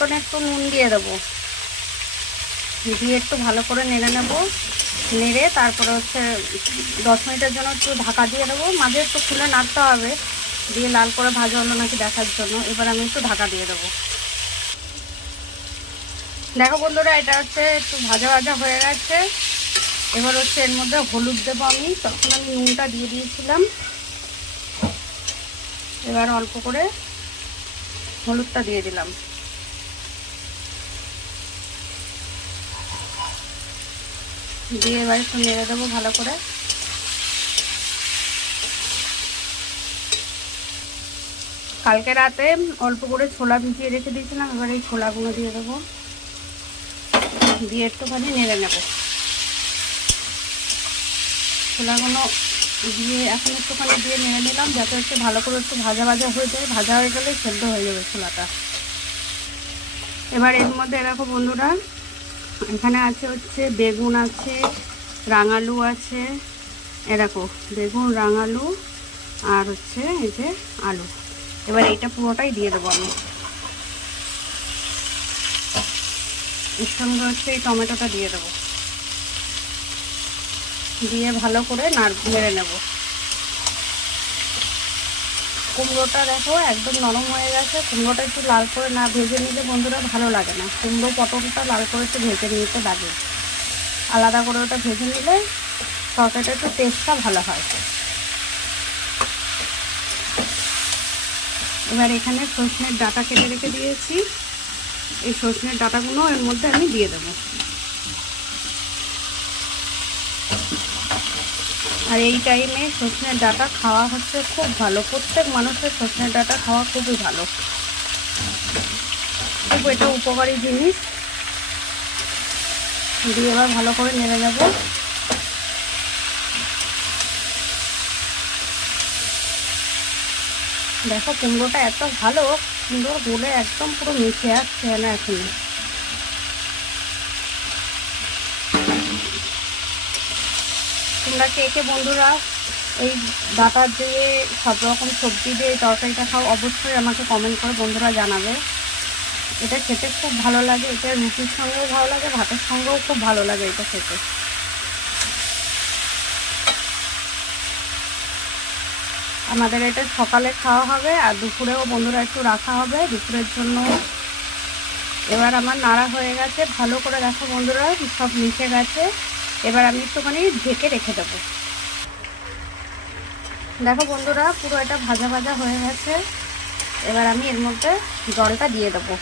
মতন একটু নুন দিয়ে দেবো, দিয়ে একটু ভালো করে নেড়ে নেব। নেড়ে তারপরে হচ্ছে 10 মিনিটের জন্য একটু ঢাকা দিয়ে দেবো। মাঝে একটু খুলে নাড়তে হবে, দিয়ে লাল করে ভাজা হলো নাকি দেখার জন্য। এবার আমি একটু ঢাকা দিয়ে দেবো। দেখো বন্ধুরা, এটা হচ্ছে একটু ভাজা ভাজা হয়ে গেছে। এবার হচ্ছে এর মধ্যে হলুদ দেবো আমি, তখন আমি নুনটা দিয়ে দিয়েছিলাম। এবার অল্প করে হলুদটা দিয়ে দিলাম, দিয়ে এবার একটু নেড়ে দেবো ভালো করে। কালকে রাতে অল্প করে ছোলা ভিজিয়ে রেখে দিয়েছিলাম, এবার এই ছোলাগুলো দিয়ে দেবো, দিয়ে একটুখানি নেড়ে নেব। ছোলাগুলো দিয়ে এখন একটুখানি দিয়ে নেড়ে নিলাম, যাতে হচ্ছে ভালো করে একটু ভাজা ভাজা হয়ে যায়। ভাজা হয়ে গেলে সেদ্ধ হয়ে যাবে ছোলাটা। এবার এর মধ্যে দেখো বন্ধুরা, এখানে আছে হচ্ছে বেগুন আছে, রাঙালু আছে, এরকম বেগুন, রাঙালু আর হচ্ছে এই যে আলু। এবার এইটা পুরোটাই দিয়ে দেবো আমি। এর সঙ্গে হচ্ছে এই টমেটোটা দিয়ে দেবো, দিয়ে ভালো করে নেড়ে নেব। কুমড়োটা দেখো একদম নরম হয়ে গেছে। কুমড়োটা একটু লাল করে না ভেজে নিলে বন্ধুরা ভালো লাগে না। কুমড়ো পটলটা লাল করে একটু ভেজে নিতে লাগে, আলাদা করে ওটা ভেজে নিলে তরকারিটা একটু টেস্টটা ভালো হয়। এবার এখানে সজনের ডাঁটা কেটে রেখে দিয়েছি, এই সজনের ডাঁটাগুলো এর মধ্যে আমি দিয়ে দেবো। আর এই টাইমে সজনের ডাঁটা খাওয়া হচ্ছে খুব ভালো, প্রত্যেক মানুষের সজনের ডাঁটা খাওয়া খুবই ভালো, খুব এটা উপকারী জিনিস। দিয়ে এবার ভালো করে নেড়ে নেব। দেখো কুমড়োটা এত ভালো সুন্দর গলে একদম পুরো মিশে আসছে না এখনই। তোমরা কে কে বন্ধুরা এই ডাঁটা দিয়ে সব রকম সবজি দিয়ে তরকারিটা খাও, অবশ্যই আমাকে কমেন্ট করে বন্ধুরা জানাবে। এটা খেতে খুব ভালো লাগে, এটা রুটির সঙ্গেও ভালো লাগে, ভাতের সঙ্গেও খুব ভালো লাগে এটা খেতে। আমাদের এটা সকালে খাওয়া হবে, আর দুপুরেও বন্ধুরা একটু রাখা হবে দুপুরের জন্য। এবার আমার নাড়া হয়ে গেছে ভালো করে, দেখো বন্ধুরা সব মিশে গেছে। এবার আমি একটুখানি ঢেকে রেখে দেবো। দেখো বন্ধুরা পুরো এটা ভাজা ভাজা হয়ে গেছে। এবার আমি এর মধ্যে জলটা দিয়ে দেবো।